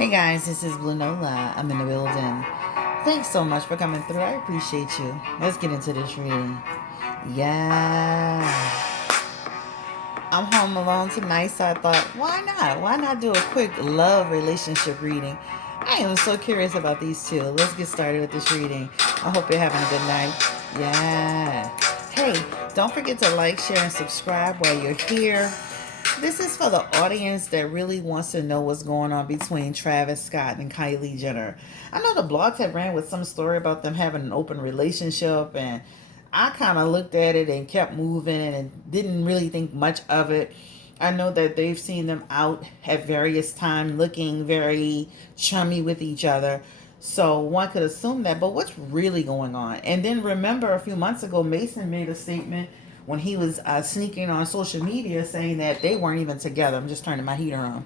Hey guys, this is Blue Nola. I'm in the building. Thanks so much for coming through. I appreciate you. Let's get into this reading. Yeah. I'm home alone tonight, so I thought, why not? Why not do a quick love relationship reading? I am so curious about these two. Let's get started with this reading. I hope you're having a good night. Yeah. Hey, don't forget to like, share, and subscribe while you're here. This is for the audience that really wants to know what's going on between Travis Scott and Kylie Jenner. I know the blogs have ran with some story about them having an open relationship, and I kind of looked at it and kept moving and didn't really think much of it. I know that they've seen them out at various times looking very chummy with each other. So one could assume that, but what's really going on? And then remember a few months ago, Mason made a statement when he was sneaking on social media saying that they weren't even together. I'm just turning my heater on.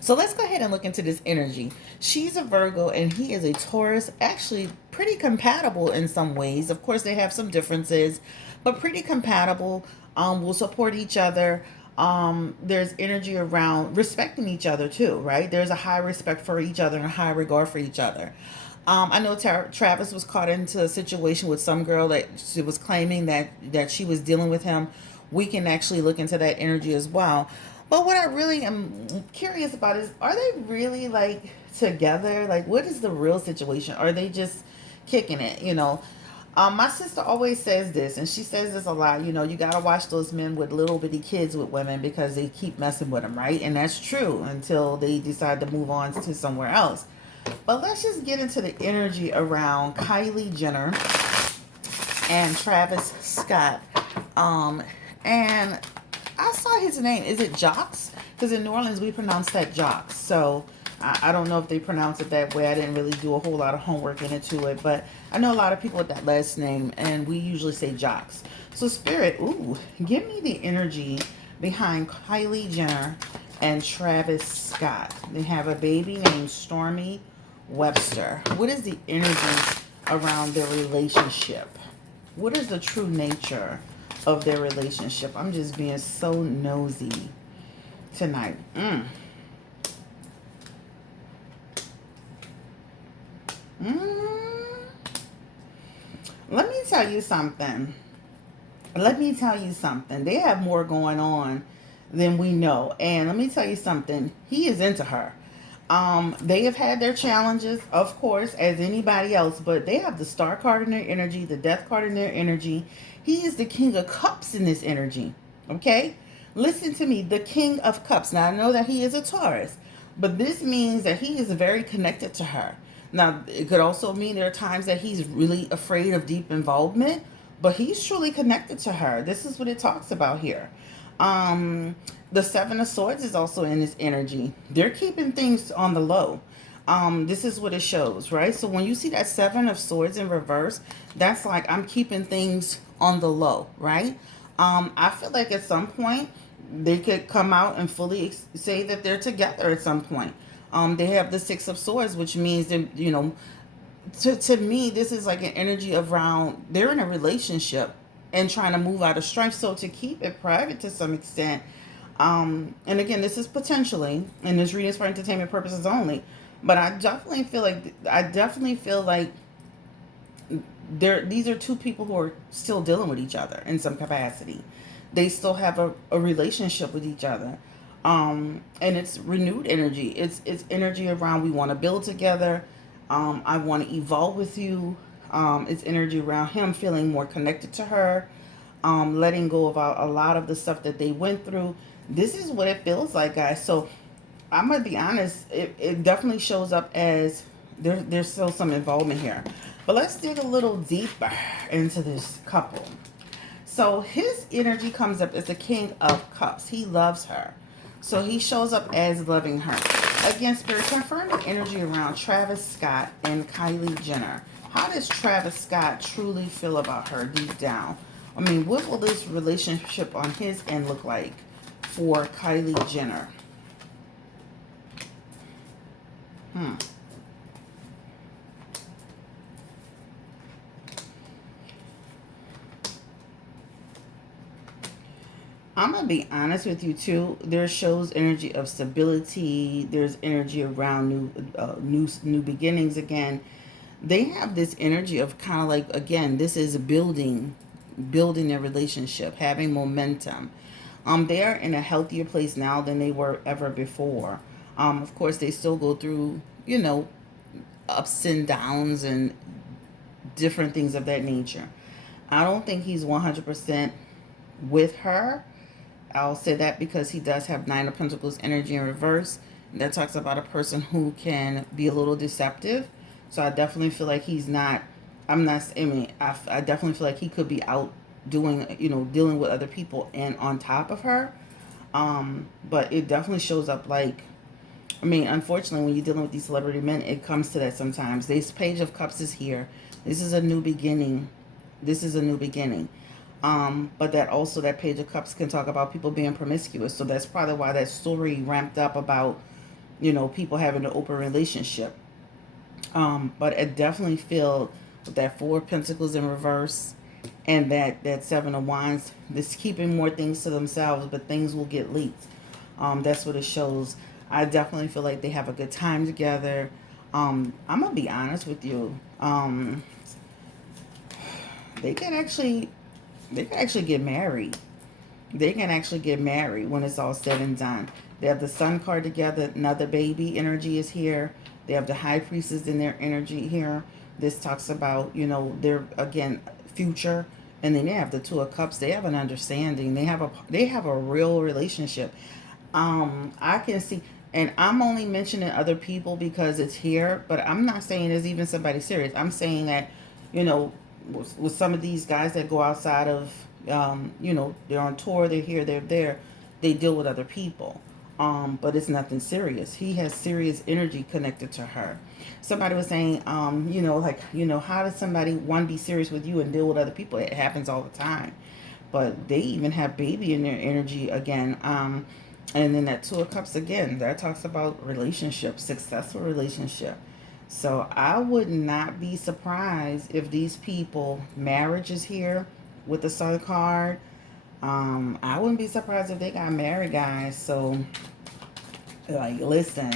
So let's go ahead and look into this energy. She's a Virgo and he is a Taurus, actually pretty compatible in some ways. Of course, they have some differences, but pretty compatible. Will support each other. There's energy around respecting each other too, right? There's a high respect for each other and a high regard for each other. I know Travis was caught into a situation with some girl that she was claiming that she was dealing with him. We can actually look into that energy as well. But what I really am curious about is, are they really like together? Like, what is the real situation? Are they just kicking it? My sister always says this, and she says this a lot. You gotta watch those men with little bitty kids with women because they keep messing with them, right? And that's true until they decide to move on to somewhere else. But let's just get into the energy around Kylie Jenner and Travis Scott. And I saw his name. Is it Jocks? Because in New Orleans we pronounce that Jocks. So I don't know if they pronounce it that way. I didn't really do a whole lot of homework into it, but I know a lot of people with that last name, and we usually say Jocks. So Spirit, give me the energy behind Kylie Jenner and Travis Scott. They have a baby named Stormy Webster. What is the energy around their relationship? What is the true nature of their relationship? I'm just being so nosy tonight. Let me tell you something. They have more going on than we know. And let me tell you something. He is into her. They have had their challenges, of course, as anybody else, but they have the Star card in their energy, the Death card in their energy. He is the King of Cups in this energy. Okay? Listen to me, the King of Cups. Now, I know that he is a Taurus, but this means that he is very connected to her. Now, it could also mean there are times that he's really afraid of deep involvement, but he's truly connected to her. This is what it talks about here. The Seven of Swords is also in this energy. They're keeping things on the low. This is what it shows, right? So when you see that Seven of Swords in reverse, that's like, I'm keeping things on the low, right? I feel like at some point they could come out and fully say that they're together at some point. They have the Six of Swords, which means that, to me, this is like an energy around they're in a relationship and trying to move out of strife. So to keep it private to some extent, and again, this is potentially, and this reading is for entertainment purposes only, but I definitely feel like these are two people who are still dealing with each other in some capacity. They still have a relationship with each other. And it's renewed energy. It's energy around, we want to build together. I want to evolve with you. It's energy around him feeling more connected to her, letting go of a lot of the stuff that they went through. This is what it feels like, guys. So I'm gonna be honest. It definitely shows up as there's still some involvement here. But let's dig a little deeper into this couple. So his energy comes up as the King of Cups. He loves her. So he shows up as loving her. Again, Spirit, confirm the energy around Travis Scott and Kylie Jenner. How does Travis Scott truly feel about her deep down? I mean, what will this relationship on his end look like for Kylie Jenner? I'm gonna be honest with you too. There shows energy of stability. There's energy around new beginnings again. They have this energy of kind of like, again, this is building a relationship, having momentum. They are in a healthier place now than they were ever before. Of course, they still go through, ups and downs and different things of that nature. I don't think he's 100% with her. I'll say that because he does have Nine of Pentacles energy in reverse. That talks about a person who can be a little deceptive. So I definitely feel like he's not, I'm not, I mean, I definitely feel like he could be out doing, dealing with other people and on top of her. But it definitely shows up like, I mean, unfortunately, when you're dealing with these celebrity men, it comes to that sometimes. This Page of Cups is here. This is a new beginning. This is a new beginning. But that also, that Page of Cups can talk about people being promiscuous. So that's probably why that story ramped up about, people having an open relationship. But I definitely feel with that Four of Pentacles in reverse and that Seven of Wands, this keeping more things to themselves, but things will get leaked. That's what it shows. I definitely feel like they have a good time together. I'm gonna be honest with you. They can actually get married. They can actually get married when it's all said and done. They have the Sun card together. Another baby energy is here. They have the High Priestess in their energy here. This talks about, their, again, future. And then they have the Two of Cups. They have an understanding. They have a real relationship. I can see, and I'm only mentioning other people because it's here, but I'm not saying there's even somebody serious. I'm saying that, with some of these guys that go outside of, they're on tour, they're here, they're there, they deal with other people. But it's nothing serious. He has serious energy connected to her. Somebody was saying, how does somebody, one, be serious with you and deal with other people? It happens all the time. But they even have baby in their energy again. And then that Two of Cups again, that talks about relationship, successful relationship. So I would not be surprised if these people, marriage is here with the Sun card. I wouldn't be surprised if they got married, guys. So, like, listen,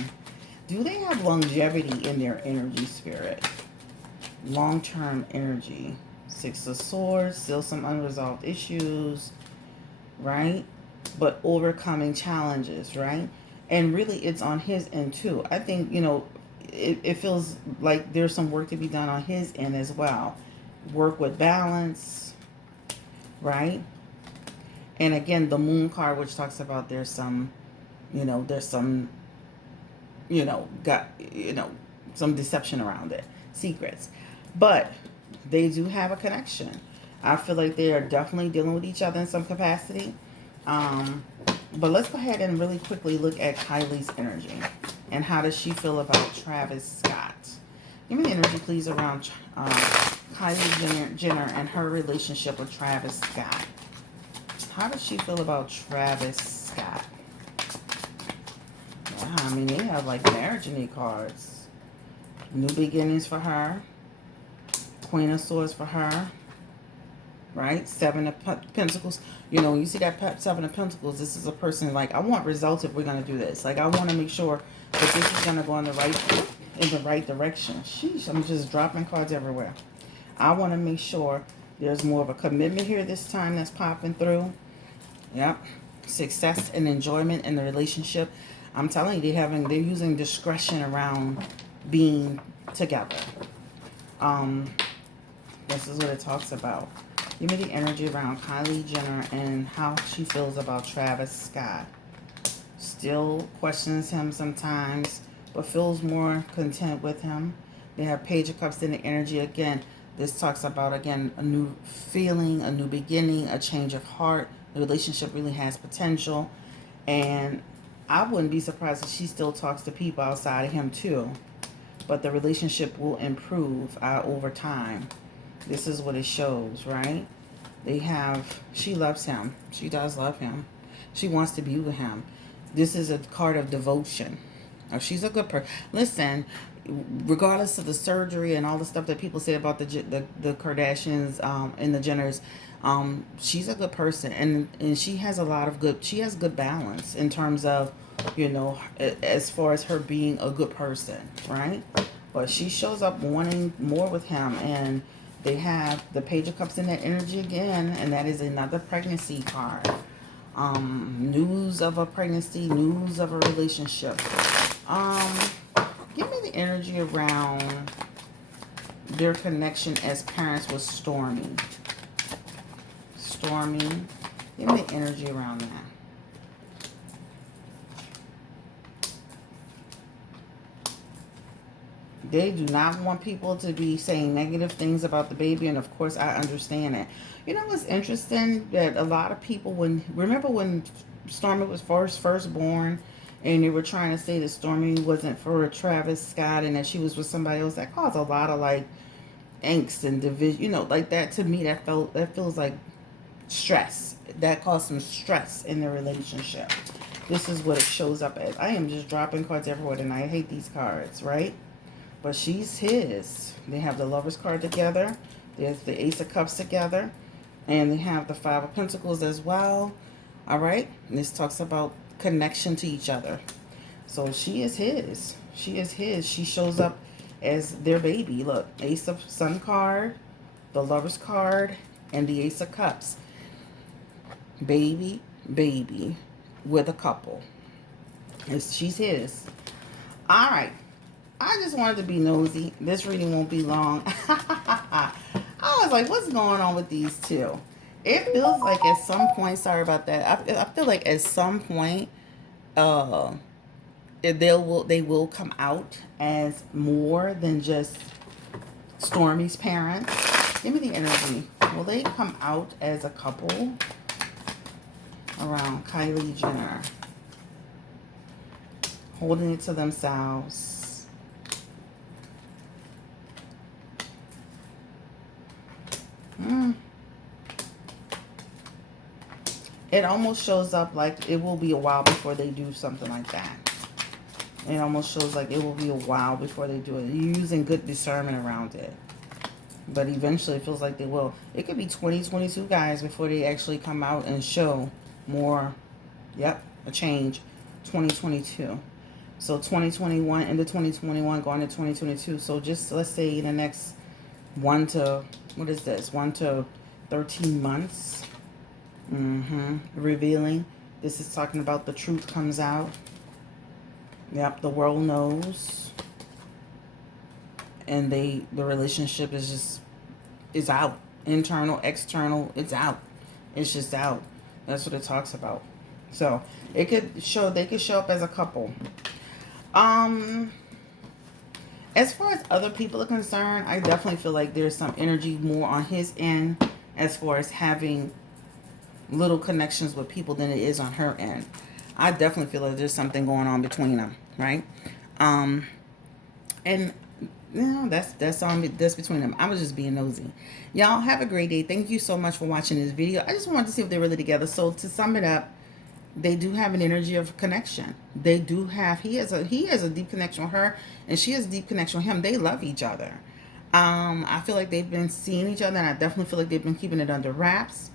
do they have longevity in their energy, spirit? Long-term energy. Six of Swords, still some unresolved issues, right? But overcoming challenges, right? And really, it's on his end, too. I think, it feels like there's some work to be done on his end as well. Work with balance, right? And again, the Moon card, which talks about there's some, got, some deception around it, secrets. But they do have a connection. I feel like they are definitely dealing with each other in some capacity. But let's go ahead and really quickly look at Kylie's energy. And how does she feel about Travis Scott? Give me the energy, please, around Kylie Jenner and her relationship with Travis Scott. How does she feel about Travis Scott? Yeah, I mean, they have like marriage in their cards. New beginnings for her. Queen of Swords for her. Right? Seven of Pentacles. You see that Seven of Pentacles. This is a person like, I want results if we're going to do this. Like, I want to make sure that this is going to go in the right direction. Sheesh, I'm just dropping cards everywhere. I want to make sure there's more of a commitment here this time that's popping through. Yep. Success and enjoyment in the relationship. I'm telling you, they're using discretion around being together. This is what it talks about. Give me the energy around Kylie Jenner and how she feels about Travis Scott. Still questions him sometimes, but feels more content with him. They have Page of Cups in the energy again. This talks about, again, a new feeling, a new beginning, a change of heart. The relationship really has potential. And I wouldn't be surprised if she still talks to people outside of him too. But the relationship will improve over time. This is what it shows, right? She loves him. She does love him. She wants to be with him. This is a card of devotion. Oh, she's a good person. Listen, regardless of the surgery and all the stuff that people say about the Kardashians and the Jenners, she's a good person, and she has a lot of good. She has good balance in terms of, as far as her being a good person, right? But she shows up wanting more with him, and they have the Page of Cups in that energy again, and that is another pregnancy card. News of a pregnancy, news of a relationship. Um, Give me the energy around their connection as parents with Stormy. Stormy. Give me the energy around that. They do not want people to be saying negative things about the baby, and of course I understand it. You know what's interesting? That a lot of people, remember when Stormy was first born, and they were trying to say that Stormy wasn't for Travis Scott and that she was with somebody else, that caused a lot of like angst and division, like that. To me, that feels like stress. That caused some stress in their relationship. This is what it shows up as. I am just dropping cards everywhere tonight. I hate these cards, right? But she's his. They have the Lover's card together. There's the Ace of Cups together. And they have the Five of Pentacles as well. All right? And this talks about connection to each other. So she is his. She is his. She shows up as their baby. Look, Ace of Sun card, the Lover's card, and the Ace of Cups. Baby, baby, with a couple. She's his. All right. I just wanted to be nosy. This reading won't be long. I was like, what's going on with these two? It feels like at some point, sorry about that. I feel like at some point, they will come out as more than just Stormy's parents. Give me the energy. Will they come out as a couple around Kylie Jenner? Holding it to themselves. It almost shows up like it will be a while before they do something like that. It almost shows like it will be a while before they do it. You're using good discernment around it. But eventually it feels like they will. It could be 2022 guys before they actually come out and show more. Yep, a change. 2022. So 2021 into 2021 going to 2022. So just let's say in the next 1 to 13 months. Revealing. This is talking about the truth comes out. Yep, the world knows. And the relationship is out. Internal, external, it's out. It's just out. That's what it talks about. So they could show up as a couple. As far as other people are concerned, I definitely feel like there's some energy more on his end as far as having little connections with people than it is on her end. I definitely feel like there's something going on between them, right? And that's between them. I was just being nosy. Y'all have a great day. Thank you so much for watching this video. I just wanted to see if they're really together. So to sum it up, they do have an energy of connection. They do have, he has a deep connection with her, and she has a deep connection with him. They love each other. I feel like they've been seeing each other, and I definitely feel like they've been keeping it under wraps.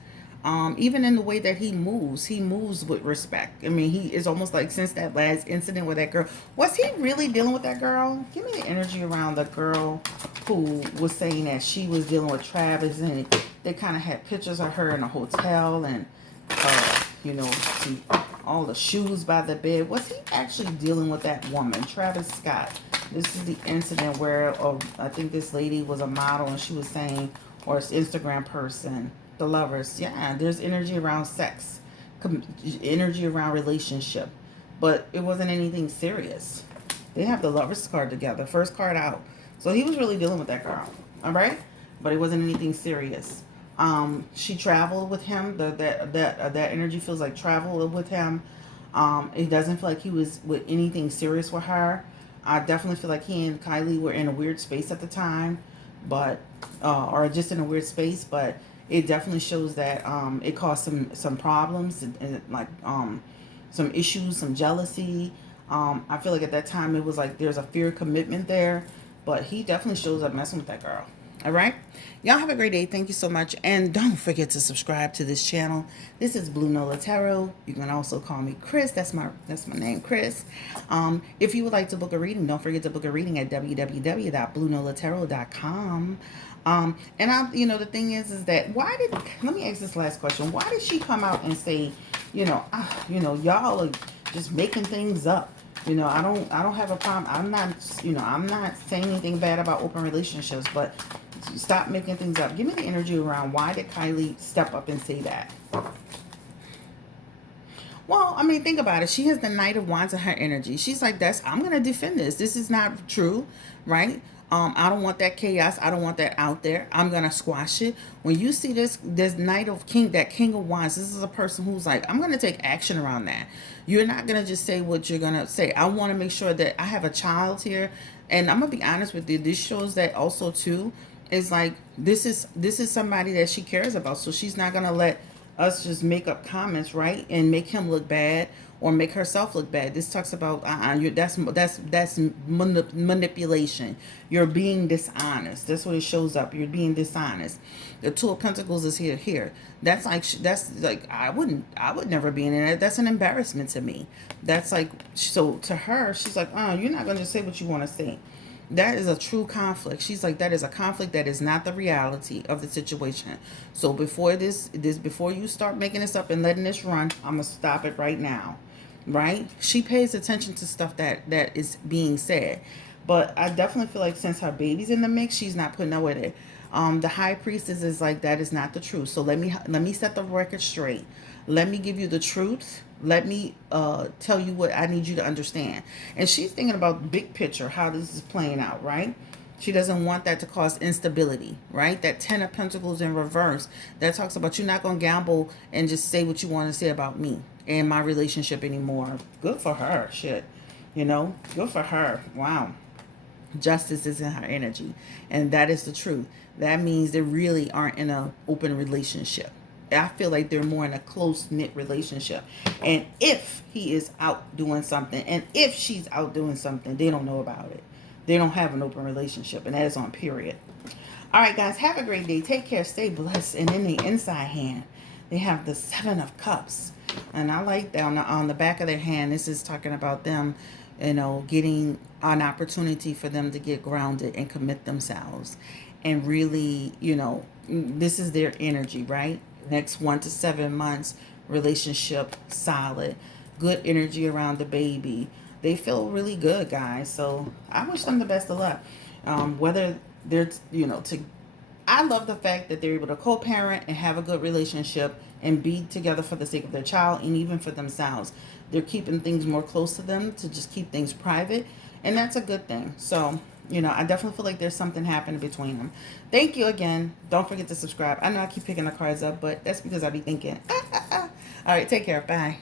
Even in the way that he moves with respect. I mean, he is almost like, since that last incident with that girl, was he really dealing with that girl? Give me the energy around the girl who was saying that she was dealing with Travis, and they kind of had pictures of her in a hotel, and all the shoes by the bed. Was he actually dealing with that woman, Travis Scott? This is the incident where I think this lady was a model, and she was saying, or it's Instagram person, the lovers. Yeah, there's energy around sex, energy around relationship, but it wasn't anything serious. They have the Lovers card together, first card out. So he was really dealing with that girl, all right? But it wasn't anything serious. She traveled with him. That energy feels like travel with him. It doesn't feel like he was with anything serious with her. I definitely feel like he and Kylie were in a weird space at the time, but or just in a weird space. But it definitely shows that it caused some problems, and like some issues, some jealousy. I feel like at that time it was like there's a fear of commitment there, but he definitely shows up messing with that girl. All right. Y'all have a great day. Thank you so much. And don't forget to subscribe to this channel. This is Blue Nola Tarot. You can also call me Chris. That's my name, Chris. If you would like to book a reading, don't forget to book a reading at www.bluenolatarot.com. And the thing is that let me ask this last question. Why did she come out and say, y'all are just making things up? I don't have a problem. I'm not saying anything bad about open relationships, but stop making things up. Give me the energy around why did Kylie step up and say that? Well, I mean, think about it. She has the Knight of Wands in her energy. She's like, I'm going to defend this. This is not true, right? I don't want that chaos. I don't want that out there. I'm going to squash it. When you see this Knight of that King of Wands, this is a person who's like, I'm going to take action around that. You're not going to just say what you're going to say. I want to make sure that I have a child here. And I'm going to be honest with you. This shows that also, too, is like, this is somebody that she cares about. So she's not going to let us just make up comments, right, and make him look bad or make herself look bad. This talks about that's manipulation. You're being dishonest. That's what it shows up. You're being dishonest. The Two of Pentacles is here. That's like I would never be in it. That's an embarrassment to me. That's like, so to her, she's like, oh, you're not going to say what you want to say. That is a true conflict. She's like, that is a conflict that is not the reality of the situation. So before before you start making this up and letting this run, I'm gonna stop it right now. Right? She pays attention to stuff that is being said. But I definitely feel like since her baby's in the mix, she's not putting up with it. The High Priestess is like, that is not the truth. So let me set the record straight. Let me give you the truth. Let me tell you what I need you to understand. And she's thinking about big picture, how this is playing out, right? She doesn't want that to cause instability, right? That Ten of Pentacles in reverse, that talks about you're not going to gamble and just say what you want to say about me and my relationship anymore. Good for her. Shit. Good for her. Wow. Justice is in her energy. And that is the truth. That means they really aren't in an open relationship. I feel like they're more in a close-knit relationship. And if he is out doing something, and if she's out doing something, they don't know about it. They don't have an open relationship, and that is on period. All right, guys, have a great day. Take care. Stay blessed. And in the inside hand, they have the Seven of Cups. And I like that on the back of their hand. This is talking about them, getting an opportunity for them to get grounded and commit themselves. And really, this is their energy, right? Next 1 to 7 months, relationship solid. Good energy around the baby. They feel really good, guys. So I wish them the best of luck. Whether they're, I love the fact that they're able to co-parent and have a good relationship and be together for the sake of their child and even for themselves. They're keeping things more close to them to just keep things private. And that's a good thing. So, I definitely feel like there's something happening between them. Thank you again. Don't forget to subscribe. I know I keep picking the cards up, but that's because I be thinking. All right, take care. Bye.